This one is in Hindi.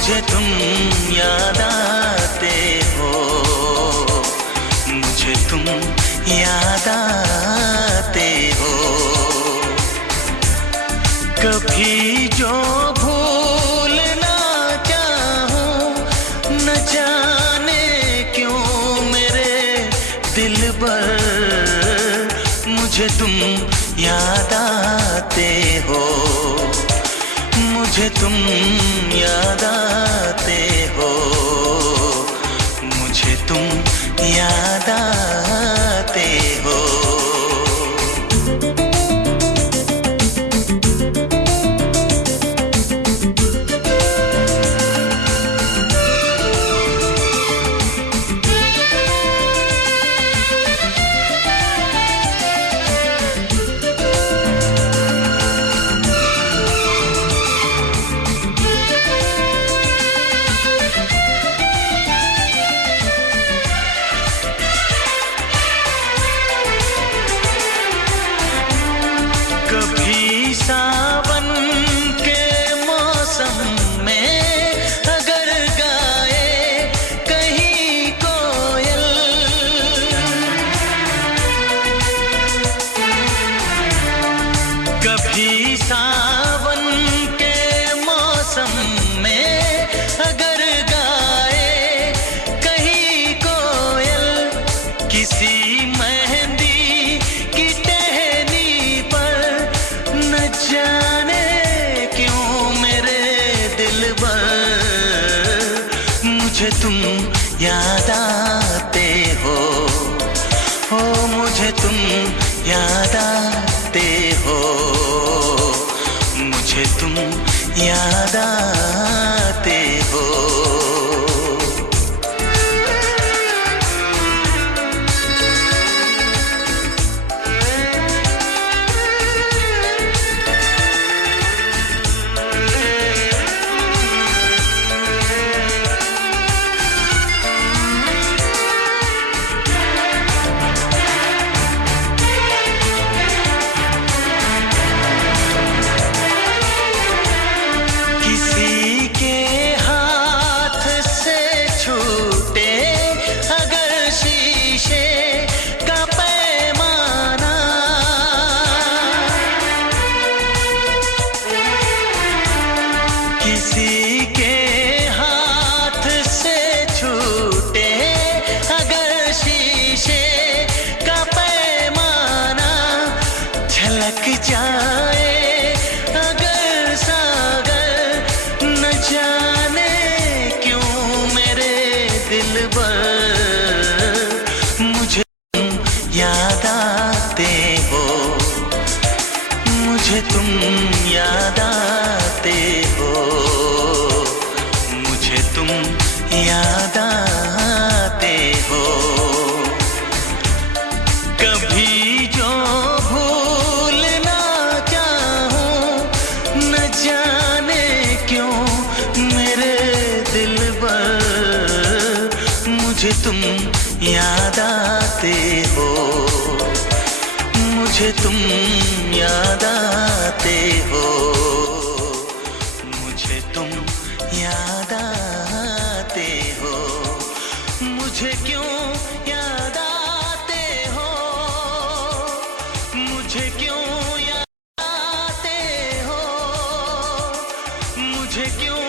मुझे तुम याद आते हो, मुझे तुम याद आते हो। कभी जो भूल ना चाहूं, न जाने क्यों मेरे दिल पर मुझे तुम याद आते हो, मुझे तुम याद आते हो, मुझे तुम याद आते हो। कभी सावन के मौसम में अगर गाए कहीं कोयल, कभी सावन के मौसम में अगर गाए कहीं कोयल, किसी मेहंदी की टहनी पर न जाने क्यों मेरे दिल पर मुझे तुम याद आते हो, ओ मुझे तुम याद आते हो, मुझे तुम याद आते हो। किसी के हाथ से छूटे अगर शीशे का पैमाना, किसी के हाथ से छूटे अगर शीशे का पैमाना, झलक जाए अगर सागर न जाने क्यों मेरे दिल पर मुझे तुम याद आते हो, मुझे तुम याद आते हो, मुझे तुम याद आते हो। कभी जो भूल ना चाहूं, न जाने क्यों मेरे दिल पर मुझे तुम याद आते हो, मुझे तुम याद आते हो, मुझे तुम याद आते हो। मुझे क्यों याद आते हो, मुझे क्यों याद आते हो, मुझे क्यों